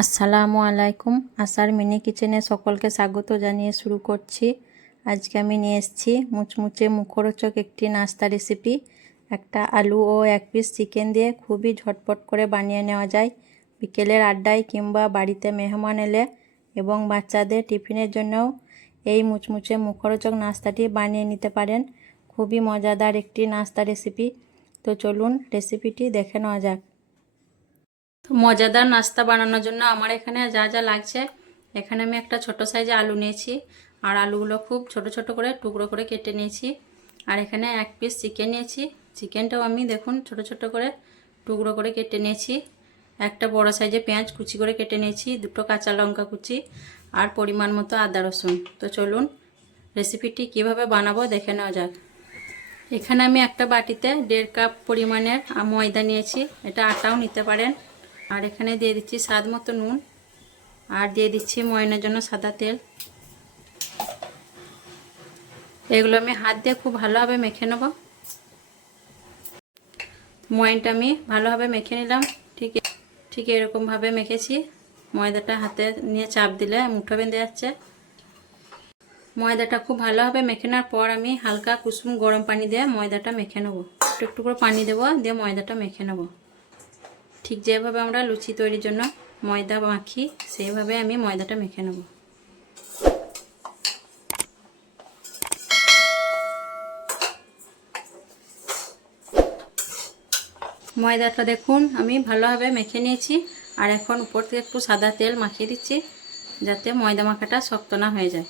আসসালামু আলাইকুম। আশার মিনি কিচেনে সকলকে স্বাগত জানিয়ে শুরু করছি। আজকে আমি নিয়ে এসেছি মুচমুচে মুখরোচক একটি নাস্তা রেসিপি। একটা আলু ও এক পিস চিকেন দিয়ে খুবই ঝটপট করে বানিয়ে নেওয়া যায়। বিকেলের আড্ডায় কিংবা বাড়িতে মেহমান এলে এবং বাচ্চাদের টিফিনের জন্যও এই মুচমুচে মুখরোচক নাস্তাটি বানিয়ে নিতে পারেন। খুবই মজাদার একটি নাস্তা রেসিপি। তো চলুন রেসিপিটি দেখে নেওয়া যাক। তো মজাদার নাস্তা বানানোর জন্য আমার এখানে যা যা লাগছে, এখানে আমি একটা ছোট সাইজে আলু নিয়েছি আর আলুগুলো খুব ছোট ছোট করে টুকরো করে কেটে নিয়েছি। আর এখানে এক পিস চিকেন নিয়েছি, চিকেনটাও আমি দেখুন ছোট ছোট করে টুকরো করে কেটে নিয়েছি। একটা বড় সাইজে পেঁয়াজ কুচি করে কেটে নিয়েছি, দুটো কাঁচা লঙ্কা কুচি আর পরিমাণ মতো আদা রসুন। তো চলুন রেসিপিটি কিভাবে বানাবো দেখে নেওয়া যাক। এখানে আমি একটা বাটিতে 1.5 কাপ পরিমাণের ময়দা নিয়েছি, এটা আটাও নিতে পারেন। আর এখানে দিয়ে দিচ্ছি স্বাদ মতো নুন আর দিয়ে দিচ্ছি ময়নের জন্য সাদা তেল। এগুলো আমি হাত দিয়ে খুব ভালোভাবে মেখে নেব। ময়নটা আমি ভালোভাবে মেখে নিলাম, ঠিক এরকমভাবে মেখেছি। ময়দাটা হাতে নিয়ে চাপ দিলে মুঠো বেঁধে যাচ্ছে। ময়দাটা খুব ভালোভাবে মেখে নেওয়ার পর আমি হালকা কুসুম গরম পানি দিয়ে ময়দাটা মেখে নেব। একটু একটু করে পানি দেবো, দিয়ে ময়দাটা মেখে নেব। ঠিক যেভাবে আমরা লুচি তৈরির জন্য ময়দা মাখি সেইভাবে আমি ময়দাটা মেখে নেব। ময়দাটা দেখুন আমি ভালোভাবে মেখে নিয়েছি। আর এখন উপর থেকে একটু সাদা তেল মাখিয়ে দিচ্ছি যাতে ময়দা মাখাটা শক্ত না হয়ে যায়।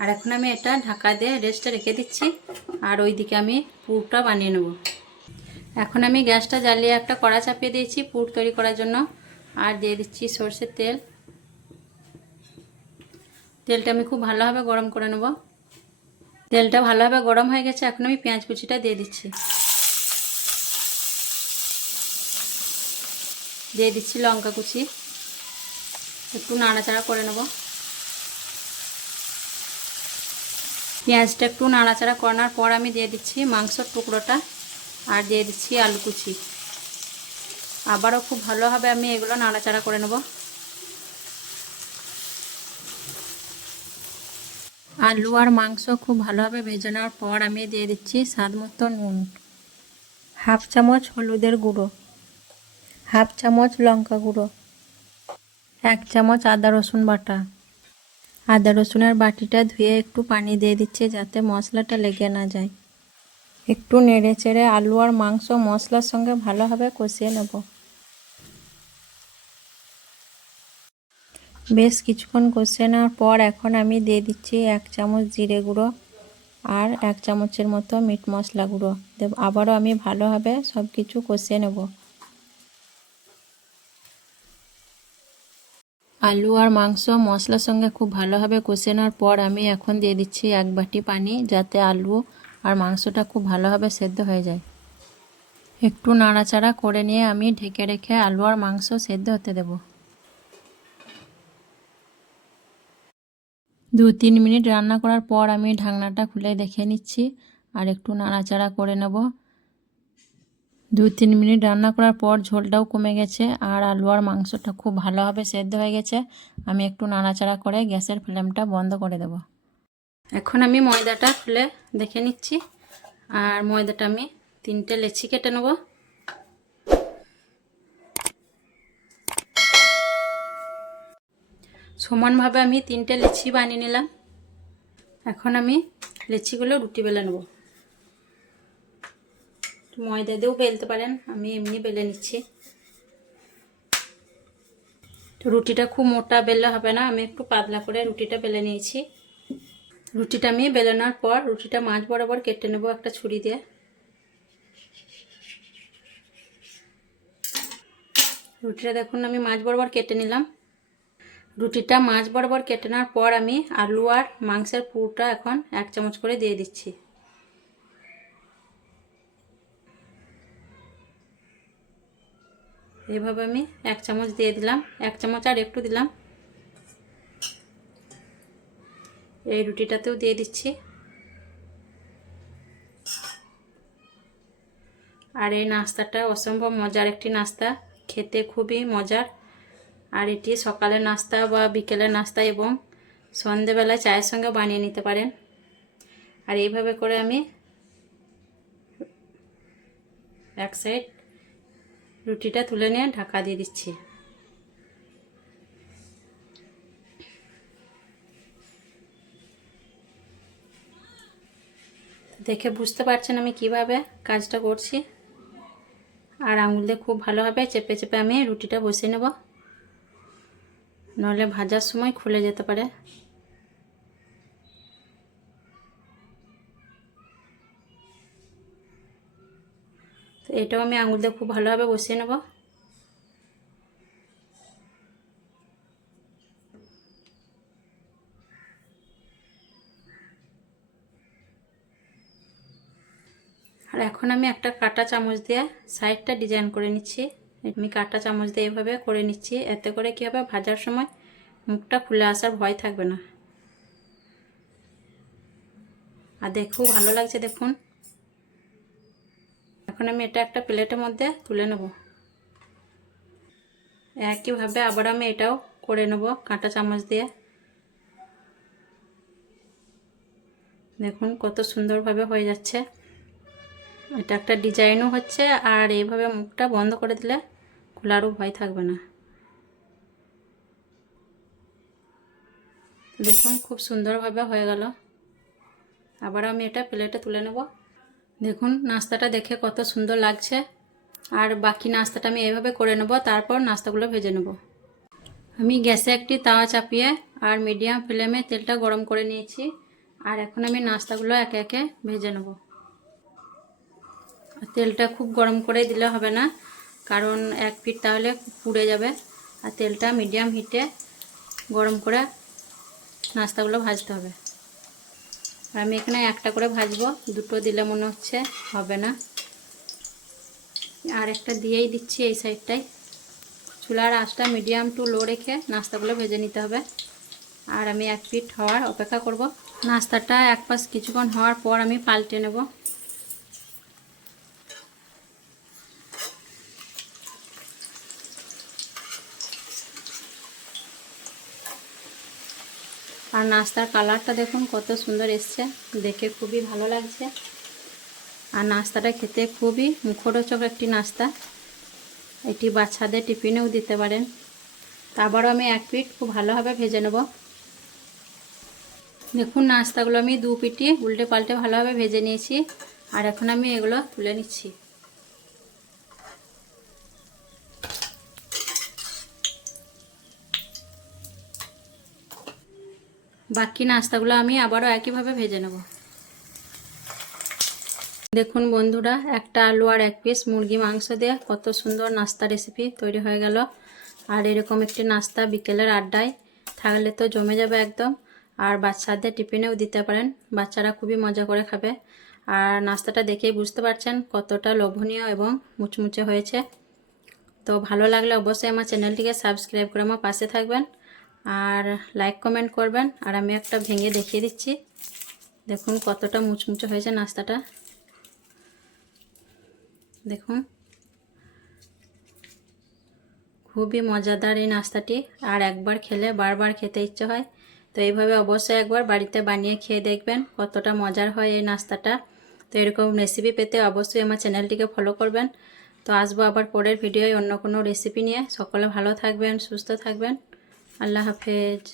আর এখন আমি এটা ঢাকা দিয়ে রেস্টে রেখে দিচ্ছি। আর ওইদিকে আমি পুরটা বানিয়ে নেব। এখন আমি গ্যাসটা জ্বালিয়ে একটা কড়া চাপিয়ে দিয়েছি পুর তৈরি করার জন্য। আর দিয়ে দিচ্ছি সরষের তেল। তেলটা আমি খুব ভালোভাবে গরম করে নেব। তেলটা ভালোভাবে গরম হয়ে গেছে, এখন আমি পেঁয়াজ কুচিটা দিয়ে দিচ্ছি। দিয়ে দিচ্ছি লঙ্কা কুচি, একটু নাড়াচাড়া করে নেব। পেঁয়াজটা একটু নাড়াচাড়া করানোর পর আমি দিয়ে দিচ্ছি মাংসের টুকরোটা আর দিয়ে দিচ্ছি আলু কুচি। আবারও খুব ভালোভাবে আমি এগুলো নাড়াচাড়া করে নেব। আলু আর মাংস খুব ভালোভাবে ভেজে নেওয়ার পর আমি দিয়ে দিচ্ছি স্বাদ মতো নুন, 1/2 চামচ হলুদের গুঁড়ো, 1/2 চামচ লঙ্কা গুঁড়ো, 1 চামচ আদা রসুন বাটা। আদা রসুনের বাটিটা ধুয়ে একটু পানি দিয়ে দিচ্ছি যাতে মশলাটা লেগে না যায়। একটু নেড়ে চেড়ে আলু আর মাংস মশলার সঙ্গে ভালোভাবে কষিয়ে নেব। বেশ কিছুক্ষণ কষিয়ে নেওয়ার পর এখন আমি দিয়ে দিচ্ছি 1 চামচ জিরে গুঁড়ো আর 1 চামচের মতো মিট মশলা গুঁড়ো। আবারও আমি ভালোভাবে সব কিছু কষিয়ে নেব। আলু আর মাংস মশলার সঙ্গে খুব ভালোভাবে কষিয়ে নেওয়ার পর আমি এখন দিয়ে দিচ্ছি 1 বাটি পানি যাতে আলু আর মাংসটা খুব ভালোভাবে সেদ্ধ হয়ে যায়। একটু নাড়াচাড়া করে নিয়ে আমি ঢেকে রেখে আলু আর মাংস সেদ্ধ হতে দেব। 2-3 মিনিট রান্না করার পর আমি ঢাকনাটা খুলে দেখে নিচ্ছি আর একটু নাড়াচাড়া করে নেব। 2-3 মিনিট রান্না করার পর ঝোলটাও কমে গেছে আর আলু আর মাংসটা খুব ভালোভাবে সেদ্ধ হয়ে গেছে। আমি একটু নাড়াচাড়া করে গ্যাসের ফ্লেমটা বন্ধ করে দেব। এখন আমি ময়দাটা খুলে দেখে নিচ্ছি আর ময়দাটা আমি 3টে লেচি কেটে নেব। সমানভাবে আমি 3টে লেচি বানিয়ে নিলাম। এখন আমি লেচিগুলো রুটি বেলে নেব। ময়দা দিয়েও বেলতে পারেন, আমি এমনি বেলে নিচ্ছি। তো রুটিটা খুব মোটা বেললে হবে না, আমি একটু পাতলা করে রুটিটা বেলে নিয়েছি। রুটিটা আমি বেলে নেওয়ার পর রুটিটা মাঝ বরাবর কেটে নেব একটা ছুরি দিয়ে। রুটিটা দেখুন আমি মাঝ বরাবর কেটে নিলাম। রুটিটা মাঝ বরাবর কেটে নেওয়ার পর আমি আলু আর মাংসের পুরটা এখন 1 চামচ করে দিয়ে দিচ্ছি। এইভাবে আমি 1 চামচ দিয়ে দিলাম, 1 চামচ আর একটু দিলাম। এই রুটিটাতেও দিয়ে দিচ্ছি। আর এই নাস্তাটা অসম্ভব মজার একটি নাস্তা, খেতে খুবই মজার। আর এটি সকালের নাস্তা বা বিকেলের নাস্তা এবং সন্ধেবেলা চায়ের সঙ্গে বানিয়ে নিতে পারেন। আর এইভাবে করে আমি এক সাইড রুটিটা তুলে নিয়ে ঢাকা দিয়ে দিচ্ছি। দেখে বুঝতে পারছেন আমি কিভাবে কাজটা করছি। আর আঙুল দিয়ে খুব ভালোভাবে চেপে চেপে আমি রুটিটা বসিয়ে নেব, নইলে ভাজার সময় খুলে যেতে পারে। তো এটাও আমি আঙুল দিয়ে খুব ভালোভাবে বসিয়ে নেব। আর এখন আমি একটা কাঁটা চামচ দিয়ে সাইডটা ডিজাইন করে নিচ্ছি। আমি কাঁটা চামচ দিয়ে এইভাবে করে নিচ্ছি, এতে করে কী হবে, ভাজার সময় মুখটা খুলে আসার ভয় থাকবে না। আর দেখেও ভালো লাগছে দেখুন। এখন আমি এটা একটা প্লেটের মধ্যে তুলে নেব। একইভাবে আবার আমি এটাও করে নেব কাঁটা চামচ দিয়ে। দেখুন কত সুন্দরভাবে হয়ে যাচ্ছে। এটা একটা ডিজাইনও হচ্ছে, আর এইভাবে মুখটা বন্ধ করে দিলে খোলারও ভয় থাকবে না। দেখুন খুব সুন্দরভাবে হয়ে গেল। আবার আমি এটা প্লেটে তুলে নেব। দেখুন নাস্তাটা দেখে কত সুন্দর লাগছে। আর বাকি নাস্তাটা আমি এইভাবে করে নেব, তারপর নাস্তাগুলো ভেজে নেব। আমি গ্যাসে একটি তাওয়া চাপিয়ে আর মিডিয়াম ফ্লেমে তেলটা গরম করে নিয়েছি। আর এখন আমি নাস্তাগুলো একে একে ভেজে নেব। তেলটা খুব গরম করে দিলে হবে না, কারণ এক পিঠ তাহলে পুড়ে যাবে। আর তেলটা মিডিয়াম হিটে গরম করে নাস্তাগুলো ভাজতে হবে। আর আমি এখানে একটা করে ভাজবো, দুটো দিলে মনে হচ্ছে হবে না। আর একটা দিয়েই দিচ্ছি এই সাইডটায়। চুলার আঁচটা মিডিয়াম টু লো রেখে নাস্তাগুলো ভেজে নিতে হবে। আর আমি এক পিঠ হওয়ার অপেক্ষা করব। নাস্তাটা এক পাশ কিছুক্ষণ হওয়ার পর আমি পাল্টে নেব। আর নাস্তার কালারটা দেখুন কত সুন্দর এসছে, দেখে খুবই ভালো লাগছে। আর নাস্তাটা খেতে খুবই মুখরোচক একটি নাস্তা। এটি বাচ্চাদের টিফিনেও দিতে পারেন। আবারও আমি এক পিঠ খুব ভালোভাবে ভেজে নেব। দেখুন নাস্তাগুলো আমি দু পিঠই উল্টে পাল্টে ভালোভাবে ভেজে নিয়েছি। আর এখন আমি এগুলো তুলে নিচ্ছি। বাকি নাস্তাগুলো আমি আবারও একইভাবে ভেজে নেব। দেখুন বন্ধুরা, একটা আলু আর এক পিস মুরগি মাংস দিয়ে কত সুন্দর নাস্তা রেসিপি তৈরি হয়ে গেল। আর এরকম একটি নাস্তা বিকেলের আড্ডায় থাকলে তো জমে যাবে একদম। আর বাচ্চাদের টিফিনেও দিতে পারেন, বাচ্চারা খুবই মজা করে খাবে। আর নাস্তাটা দেখেই বুঝতে পারছেন কতটা লোভনীয় এবং মুচমুচে হয়েছে। তো ভালো লাগলে অবশ্যই আমার চ্যানেলটিকে সাবস্ক্রাইব করে আমার পাশে থাকবেন আর লাইক কমেন্ট করবেন। আর আমি একটা ভেঙে দেখিয়ে দিচ্ছি, দেখুন কতটা মুচমুচে হয়েছে নাস্তাটা। দেখুন খুবই মজাদার এই নাস্তাটি, আর একবার খেলে বারবার খেতে ইচ্ছে হয়। তো এইভাবে অবশ্যই একবার বাড়িতে বানিয়ে খেয়ে দেখবেন কতটা মজার হয় এই নাস্তাটা। তো এরকম রেসিপি পেতে অবশ্যই আমার চ্যানেলটিকে ফলো করবেন। তো আসবো আবার পরের ভিডিওয় অন্য কোনো রেসিপি নিয়ে। সকলে ভালো থাকবেন, সুস্থ থাকবেন। আল্লাহ হাফেজ।